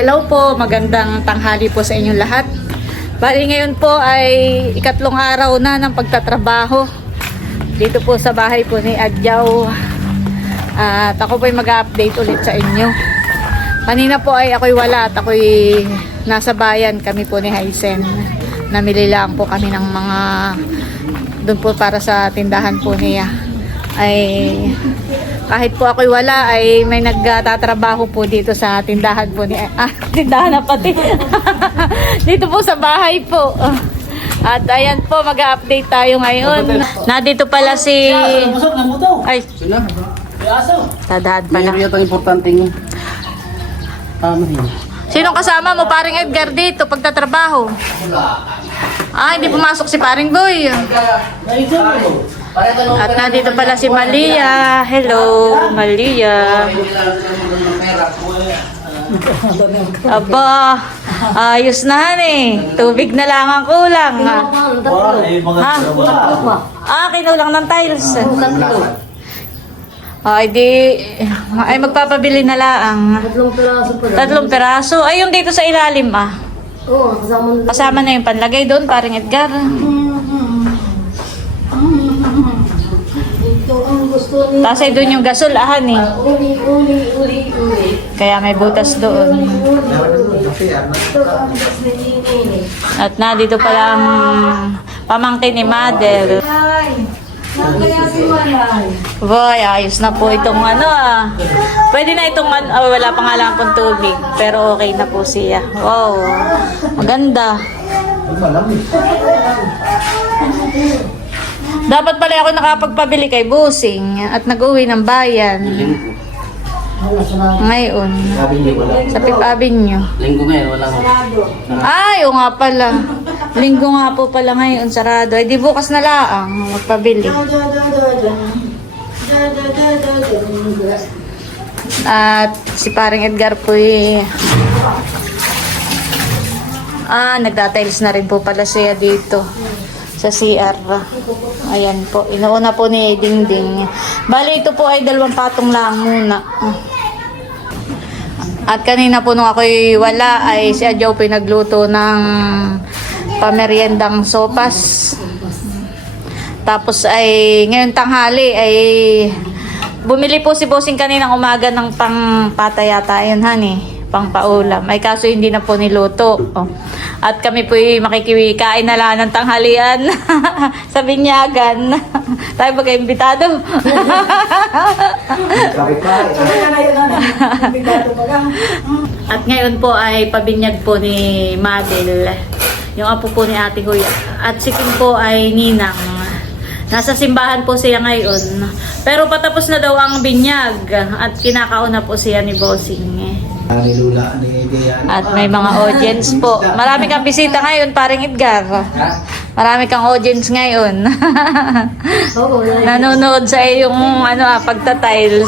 Hello po, magandang tanghali po sa inyong lahat. Bali ngayon po ay ikatlong araw na ng pagtatrabaho dito po sa bahay po ni Adjaw. At ako po ay mag-update ulit sa inyo. Kanina po ay ako'y wala at ako'y nasa bayan kami po ni Haisen. Namili lang po kami ng mga doon po para sa tindahan po niya. Ay kahit po ako'y wala ay may nagtatrabaho po dito sa tindahan po ni ah tindahan na pati. Dito po sa bahay po. At ayan po mag-update tayo ngayon. Na dito pala si ay tadaan pala? Sinong kasama mo, paring Edgar, dito, pagtatrabaho? Ah, hindi pumasok si paring Boy. At nandito pala si Malia. Hello, Malia. Aba, ayos na han eh. Tubig na lang ang kulang. Ha? Ha? Ah, kinulang ng tiles. Ay, di, ay magpapabili na lang. Tatlong piraso pa. Tatlong peraso. Ay, yung dito sa ilalim ah. Oo, kasama na. Kasama na yung panlagay doon, paring Edgar. Ito Tapos ay doon yung gasol, ahan eh. Uli, uli, uli, uli. Kaya may butas doon. At na dito pala ang pamangkin ni Malay? Boy, ayos na po itong ano ah. Pwede na itong ano, ah, wala pa nga lang pong tubig. Pero okay na po siya. Wow, maganda. Dapat pala ako nakapagpabili kay Busing at nag-uwi ng bayan. Ngayon, sa Fifth Avenue. Linggo ngayon, wala ko. Ay, o nga pala. Linggo nga po pala ngayon, sarado. Ay, di bukas na laang magpabili. At si paring Edgar po eh, Ah, nagtatiles na rin po pala siya dito sa CR. Ayan po. Inuuna po ni Dingding. Bali, ito po ay dalawang patong lang muna. At kanina po nung ako'y wala ay si Adjo po nagluto ng pameriendang sopas. Tapos ay ngayon tanghali ay bumili po si Bossing kaninang umaga ng pang patayata yun honey, pang paulam. Ay kaso hindi na po niluto. Oh. At kami po ay makikiwikain na lang ng tanghalian sa binyagan. Tayo ba imbitado? At ngayon po ay pabinyag po ni Madel, yung apo po ni Ate Kuya. At si Kim po ay ninang. Nasa simbahan po siya ngayon. Pero patapos na daw ang binyag at kinakauna po siya ni Bossing. At may mga audience po. Marami kang bisita ngayon, paring Edgar. Marami kang audience ngayon. Nanonood sa iyong ano ah, pagta-tiles.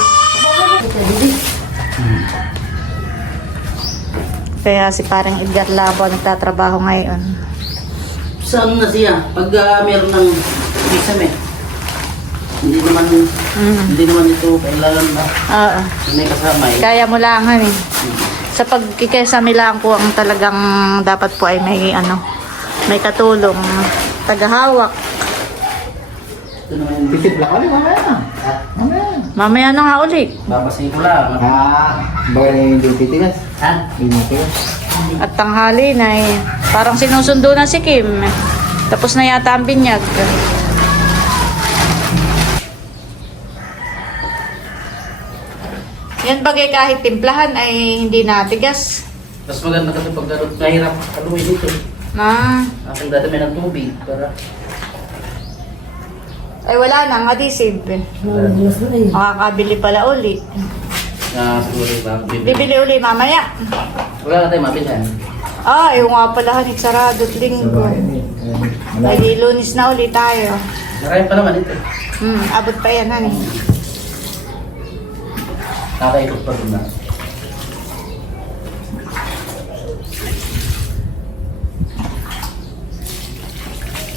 Kaya si parang Edgar Labo nagtatrabaho ngayon. Saan na siya? Pag ah, meron ng exam eh. Hindi naman, Mm. hindi naman ito kailangan na Oo. may kasama eh. Kaya mo lang eh. Sa pagkikesami lang po ang talagang dapat po ay may ano, may katulong, tagahawak. Bisit lang kami, mamaya na. Mamaya. Mamaya na nga uli. babasin ko lang. Ah, bagay na yung titigas. Ha? Matigas. At tanghali na eh. Parang sinusundo na si Kim. Tapos na yata ang binyag. Yan bagay kahit timplahan ay hindi natigas. Mas maganda kasi pag gano'n, mahirap kaluwi dito. Na, Aking dadami ng tubig para ay wala na, ang adhesive. Eh. Makakabili pala uli. na siguro ba? Bibili uli mamaya. Wala na tayo mabilhan. Ah, yung nga pala hanig sarado at linggo. Ay, lunis na uli tayo. Marami pa naman ito. Hmm, abot pa yan, hani. Nakakaikot pa doon na.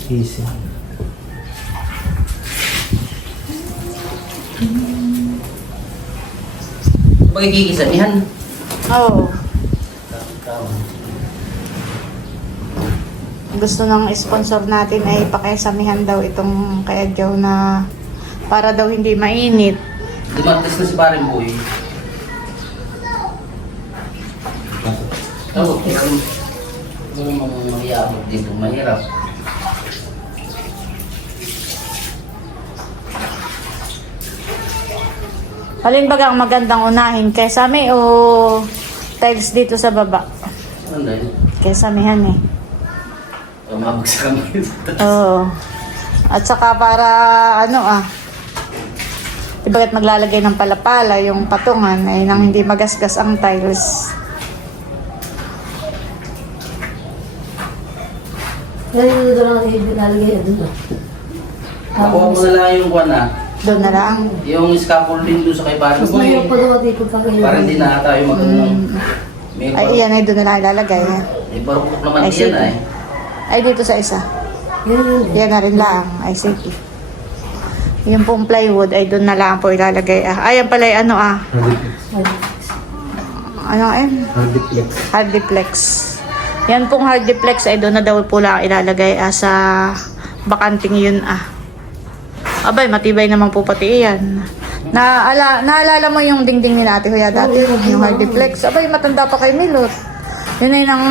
Easy. Pagkikisa niyan. Oo. Oh. Gusto ng sponsor natin ay pakisamihan daw itong kaya Joe na para daw hindi mainit. Dumatas na si Paring Boy. Oo, kaya yung mga magyabot dito, mahirap. Alin baga ang magandang unahin? Kesame o tiles dito sa baba? Ano yun? Kesamihan eh. Umabagsak kami. Oo. At saka para ano ah, di bagat maglalagay ng palapala yung patungan ay nang hindi magasgas ang tiles. Ngayon nito lang ilalagay yan dun. ah. Nakuha mo na lang yung kuwan na. Doon na lang. Yung scaffolding doon sa kay Paring Mas Boy. mahirap pa daw ikot pa kayo. Para hindi na tayo mag May Ay, iyan ay doon na lang ilalagay. eh. May barukok naman Ay, yan ay. Ay, dito sa isa. Yan yun. Na rin lang. Ay, sige. Yung pong plywood ay doon na lang po ilalagay. Ah. Ayan pala yung ano ah. Ano eh? Hardiplex. Hardiplex. Yan pong hardiplex ay doon na daw po lang ilalagay ah, sa bakanting yun ah. Abay, matibay naman po pati iyan. Naala, naalala mo yung dingding ni Ate Huya dati, yung hardiplex. Abay, matanda pa kay Milot. Yun ay nang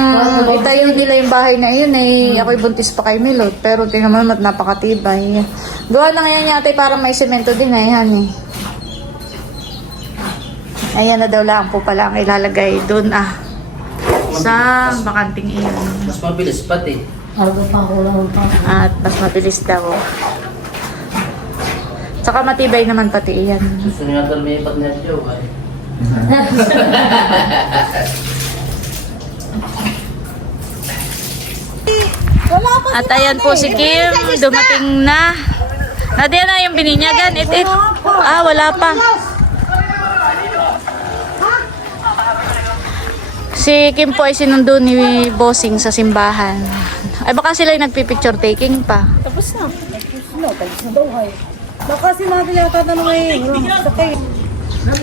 itayo nila yung bahay na yun ay ako'y buntis pa kay Milot. Pero tingnan mo naman, napakatibay. Gawa na ngayon yata ay parang may semento din ay yan eh. Ayan na daw lang po pala ang ilalagay doon ah. Sa bakanting iyon. Mas mabilis pati. At mas mabilis daw. Saka matibay naman pati iyan. Gusto niya ito lumipat na ay. At ayan po si Kim, dumating na. Nadia na yung bininyagan. It, it. Ah, wala pa. Si Kim po ay sinundo ni Bossing sa simbahan. Ay baka sila yung nagpipicture taking pa. Tapos na. Tapos na. Tapos na daw. Baka si Madel yung tatanong ay. Sakay.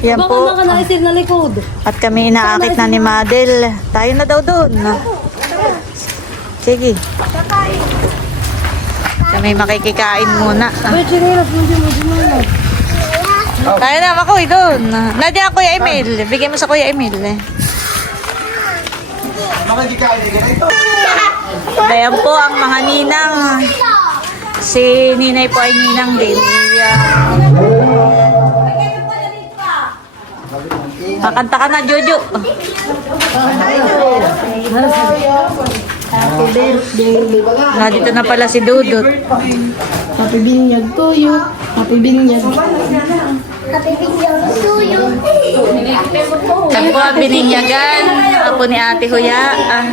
Yan Baka po. mga naisir na likod. At kami inaakit na ni Madel. Tayo na daw doon. Sige. Kami makikikain muna. Tayo na, makoy doon. Nadya, Kuya Emil. Bigyan mo sa Kuya Emil. Eh. Ayan po ang mga ninang. Si Ninay po ay ninang din. Yeah. Kakanta ka na, Jojo. Na dito na pala si Dudut. Happy binyag to you. Happy binyag. Yan po ang bininyagan. Apo ni Ate Huya. Ah.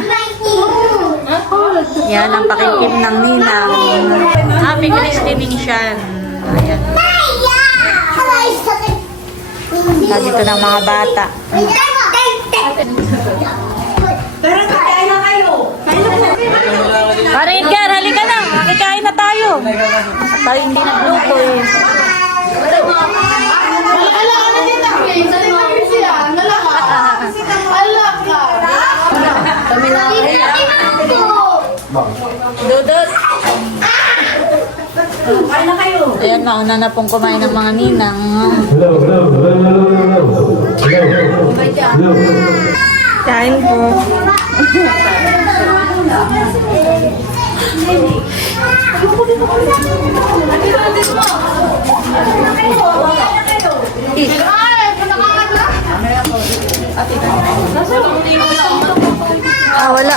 Yan ang pakikim ng ninang. Happy christening siya. Ayan. Na dito ng mga bata. Para Edgar, halika na. Makikain na tayo. At tayo hindi nagluto eh. Dudut. Ayan, mauna na pong kumain ng mga ninang. Kain po. Ah, wala.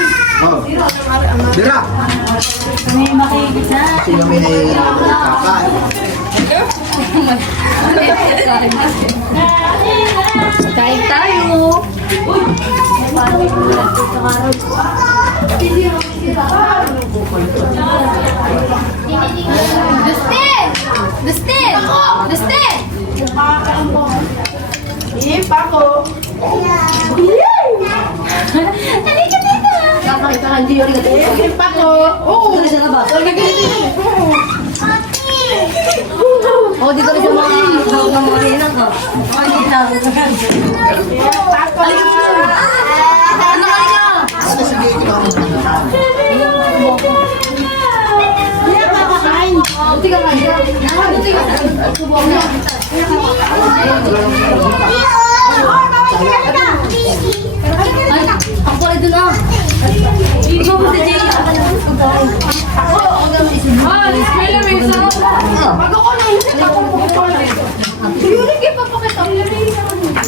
Nay. Dira! May makikita na. Kasi kami ay kakain. Kain tayo. Dustin! Dustin! Dustin! Hindi pa ko. Halika dito. Kapakita ka, hindi yung rigat. Pa ko. Oo. Dito sa labas. Oh, dito rin sa mga mga mga rigat ko. Oh, dito. Buti ka nga dyan. Buti ka nga. Subukan mo. Ay, ang kulay dun ah. Ikaw mo si Jay. Ako, ako isip. Ah, lang yung isa. Bago ko na isip ako po Yuri, kaya papakita.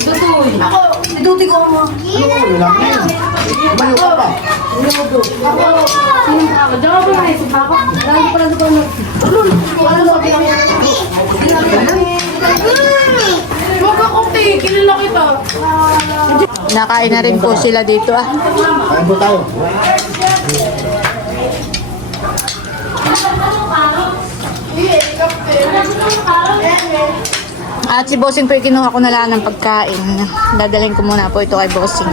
Dutoy. Ako, dutoy ko mo. Mayo ka pa. Ako, pa ako? Diyan ako ba naisip ako? Lagi pala doon ako. Ano Nakain na rin po sila dito ah. Kain po tayo. At si Bossing po, kinuha ko na lang ng pagkain. Dadalhin ko muna po ito kay Bossing.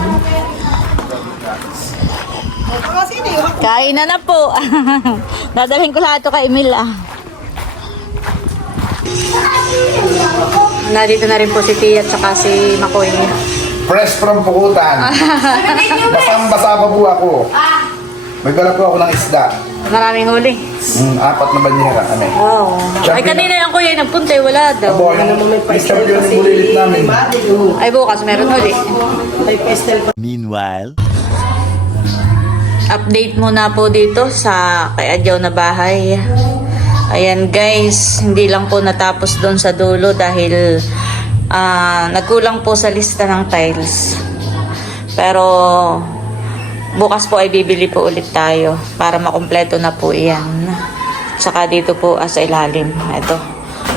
Kain na na po. Dadalhin ko lahat ito kay Emil ah. Nandito na rin po si Tia at saka si Makoy. Fresh from Pukutan. Basang-basa pa po ako. May dala po ako ng isda. Maraming huli. Mm, apat na banyera kami. Wow. Ay kanina yung kuya nagpunta eh, wala daw. Abo, yung champion yung bulilit namin. Ay bukas meron huli. Meanwhile. update muna po dito sa kay Adyaw na bahay. Ayan guys, hindi lang po natapos doon sa dulo dahil ah, nagkulang po sa lista ng tiles. Pero bukas po ay bibili po ulit tayo para makumpleto na po iyan. Saka dito po ah, sa ilalim. Ito,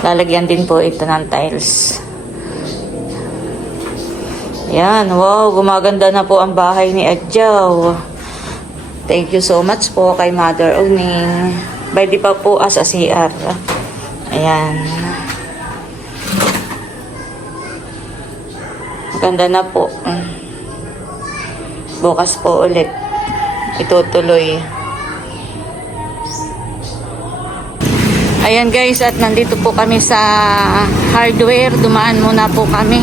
lalagyan din po ito ng tiles. Yan, wow, gumaganda na po ang bahay ni Adjaw. Thank you so much po kay Mother Uning. Pwede pa po as a CR. Ayan. Ganda na po. Bukas po ulit. Itutuloy. Ayan guys, at nandito po kami sa hardware. Dumaan muna po kami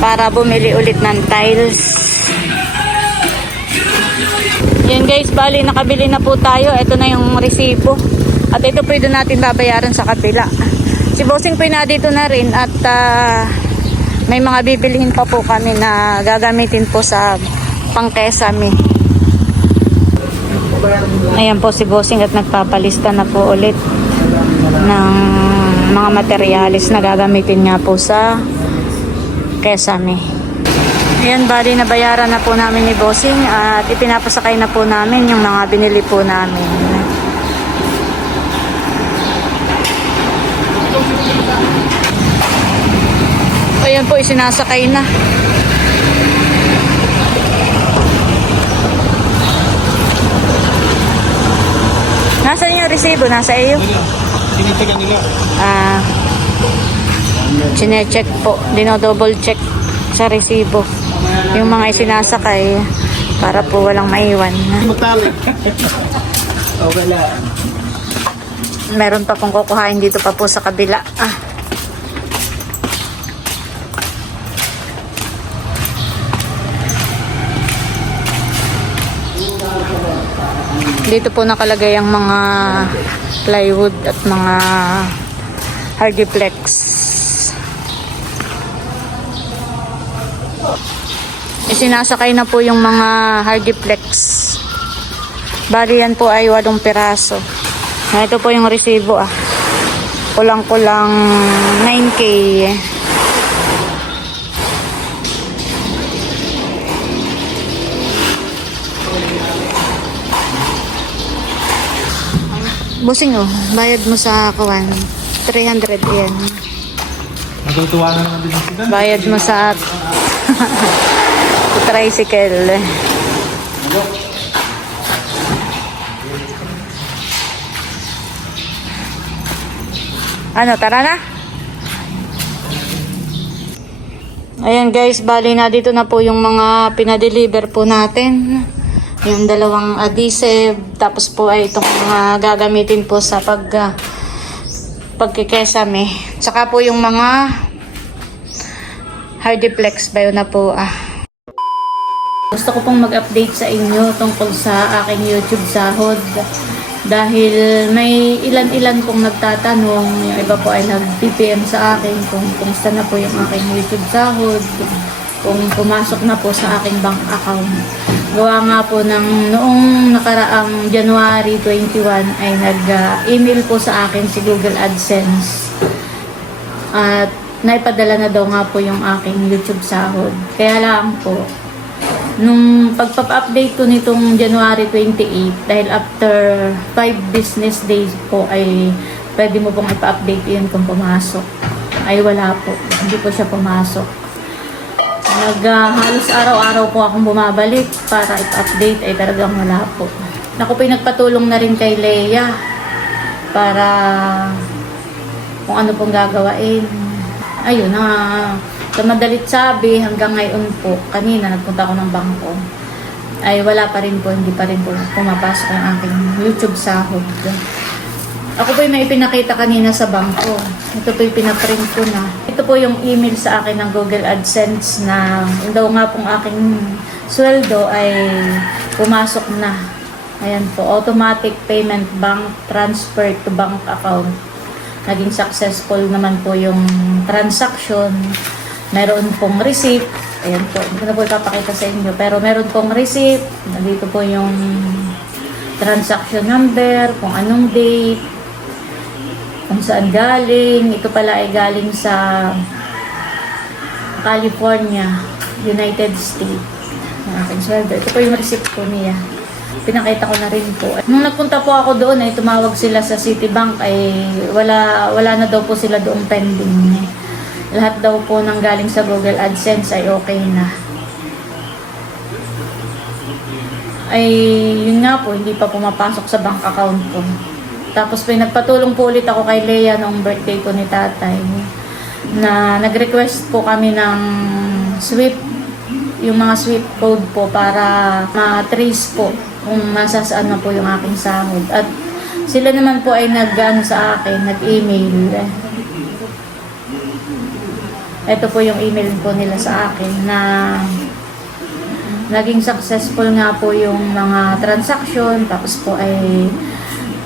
para bumili ulit ng tiles. Yan guys, bali nakabili na po tayo. Ito na yung resibo. At ito doon natin babayaran sa kabila. Si Bossing po na dito na rin at ah, may mga bibilihin pa po kami na gagamitin po sa pangkesame. Ayan po si Bossing at nagpapalista na po ulit ng mga materyales na gagamitin nga po sa kesame. Ayan, bali nabayaran na po namin ni Bossing at ipinapasakay na po namin yung mga binili po namin. Ayan po, isinasakay na. Nasaan yung resibo? Nasa iyo? Tinitigan nila. Ah, chinecheck po, dinodouble check sa resibo. Yung mga isinasakay para po walang maiwan. Magtali. Okay lang. Meron pa pong kukuhain dito pa po sa kabila. Ah. Dito po nakalagay ang mga plywood at mga hardiplex. Isinasakay na po yung mga hardiplex. Bali yan po ay walong piraso. Ito po yung resibo ah. Kulang-kulang 9K. Busing oh, bayad mo sa kawan. 300 yan. Natutuwa na naman din sila. Bayad mo sa tricycle. Ano, tara na? Ayan guys, bali na dito na po yung mga pinadeliver po natin. Yung dalawang adhesive, tapos po ay itong mga gagamitin po sa pag uh, pagkikesame. Tsaka po yung mga hardiplex ba yun na po ah. Gusto ko pong mag-update sa inyo tungkol sa aking YouTube sahod. Dahil may ilan-ilan pong nagtatanong, yung iba po ay nag-PPM sa akin kung kumusta na po yung aking YouTube sahod, kung pumasok na po sa aking bank account. Gawa nga po ng noong nakaraang January 21 ay nag-email po sa akin si Google AdSense. At naipadala na daw nga po yung aking YouTube sahod. Kaya lang po, nung pagpapa-update ko nitong January 28, dahil after 5 business days po ay pwede mo pong ipa-update yun kung pumasok. Ay wala po. Hindi po siya pumasok. Nag, ah, halos araw-araw po akong bumabalik para ipa-update ay talagang wala po. Ako po nagpatulong na rin kay Leia para kung ano pong gagawain. Ayun na, sa madalit sabi, hanggang ngayon po, kanina nagpunta ako ng bangko, ay wala pa rin po, hindi pa rin po pumapasok ang aking YouTube sahod. Ako po yung may pinakita kanina sa bangko. Ito po yung pinaprint ko na. Ito po yung email sa akin ng Google AdSense na daw nga pong aking sweldo ay pumasok na. Ayan po, automatic payment bank transfer to bank account. Naging successful naman po yung transaction. Meron pong receipt. Ayan po, hindi ko na po ipapakita sa inyo. Pero meron pong receipt. Nandito po yung transaction number, kung anong date, kung saan galing. Ito pala ay galing sa California, United States. Ang aking sweldo. Ito po yung receipt ko niya. Pinakita ko na rin po. Nung nagpunta po ako doon ay tumawag sila sa Citibank ay wala wala na daw po sila doon pending. Lahat daw po nang galing sa Google AdSense ay okay na. Ay yun nga po, hindi pa pumapasok sa bank account ko. Tapos may nagpatulong po ulit ako kay Leia noong birthday ko ni tatay na nag-request po kami ng sweep yung mga sweep code po para ma-trace po kung nasa saan na po yung aking sahod. At sila naman po ay nag sa akin, nag-email. Ito po yung email po nila sa akin na naging successful nga po yung mga transaction tapos po ay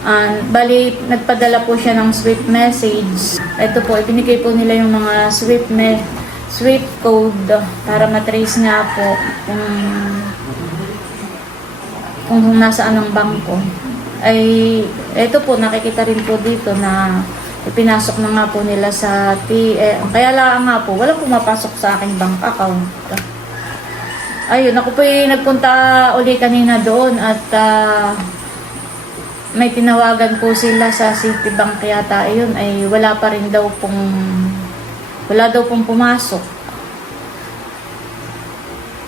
ah, bali nagpadala po siya ng swift message. Ito po ibinigay po nila yung mga swift me swift code para matrace nga po kung kung nasaan ang bangko. Ay ito po nakikita rin po dito na ipinasok na nga po nila sa T eh, kaya lang nga po walang pumapasok sa aking bank account. Ayun ako po yung nagpunta uli kanina doon at ah, may tinawagan po sila sa Citibank yata. Ayun ay wala pa rin daw pong wala daw pong pumasok.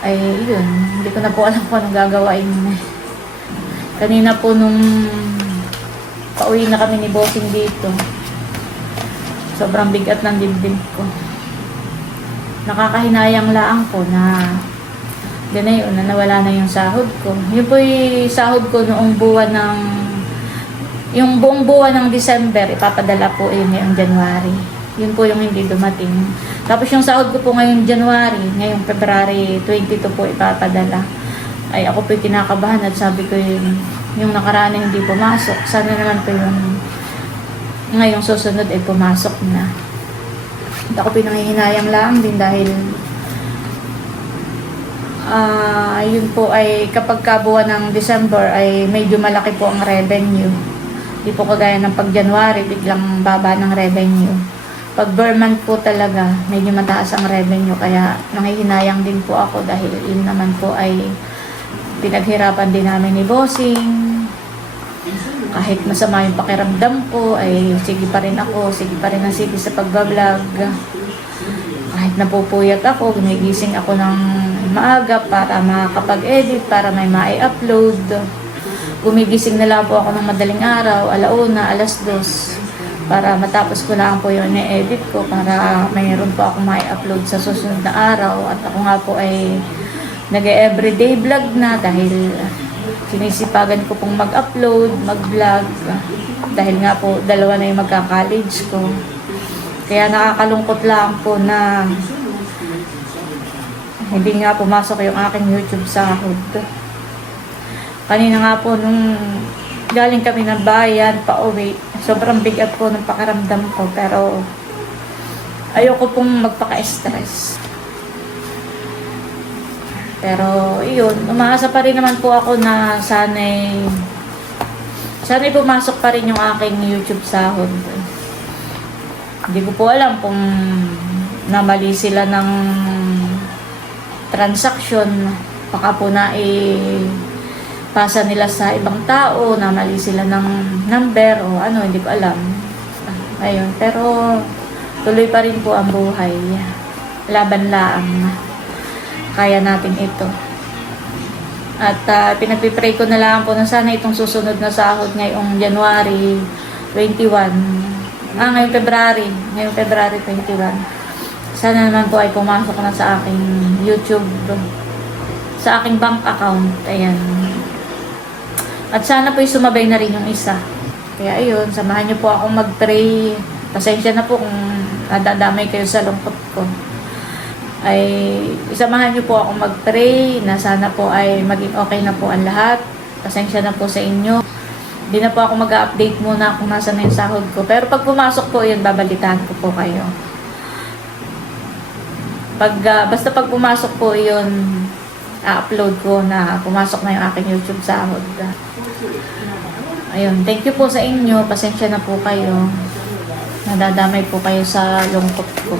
Ay yun hindi ko na po alam kung anong gagawain kanina po nung pauwi na kami ni Bossing dito sobrang bigat ng dibdib ko. Nakakahinayang laang po na ganayon na nawala na yung sahod ko. Yun po yung sahod ko noong buwan ng yung buong buwan ng December, ipapadala po yun ngayong January. Yun po yung hindi dumating. Tapos yung sahod ko po ngayong January, ngayong February 22 po ipapadala. Ay ako po kinakabahan at sabi ko yun, yung nakaraan na hindi pumasok. Sana naman po yung ngayong susunod ay pumasok na. At ako pinangihinayang lang din dahil Ah, yun po ay kapag kabuwan ng December ay medyo malaki po ang revenue. Di po kagaya ng pag January, biglang baba ng revenue. Pag Burman po talaga, medyo mataas ang revenue. Kaya nangihinayang din po ako dahil yun naman po ay pinaghirapan din namin ni Bossing. Kahit masama yung pakiramdam ko, ay sige pa rin ako, sige pa rin ang sige sa pagbablog kahit napupuyat ako, gumigising ako ng maaga para makapag-edit, para may ma-upload. Gumigising na lang po ako ng madaling araw, alauna, alas dos, para matapos ko lang po yung i-edit ko para mayroon po ako may upload sa susunod na araw at ako nga po ay nag-everyday vlog na dahil sinisipagan ko pong mag-upload, mag-vlog dahil nga po dalawa na yung magka-college ko kaya nakakalungkot lang po na hindi nga pumasok yung aking YouTube sahod. Kanina nga po nung galing kami ng bayan, pa uwi, sobrang bigat po ng pakaramdam ko pero ayoko pong magpaka-stress. Pero iyon, umaasa pa rin naman po ako na sana'y sana'y pumasok pa rin yung aking YouTube sahod. Hindi ko po alam kung namali sila ng transaction. Baka po na pasa nila sa ibang tao, namali sila ng number o ano, hindi ko alam. Ayun, pero tuloy pa rin po ang buhay. Laban laang. Kaya natin ito. At uh, pinagpipray ko na lang po na sana itong susunod na sahod ngayong January 21. Ah, ngayong February. Ngayong February 21. Sana naman po ay pumasok na sa aking YouTube. Sa aking bank account. Ayan. At sana po sumabay na rin yung isa. Kaya ayun, samahan niyo po akong mag-pray. Pasensya na po kung nadadamay kayo sa lungkot ko ay isamahan niyo po ako mag-pray na sana po ay maging okay na po ang lahat. Pasensya na po sa inyo. Hindi na po ako mag-update muna kung nasa na yung sahod ko. Pero pag pumasok po yun, babalitaan ko po kayo. Pag, ah, basta pag pumasok po yun, upload ko na pumasok na yung aking YouTube sahod. Ayun, thank you po sa inyo. Pasensya na po kayo. Nadadamay po kayo sa lungkot ko.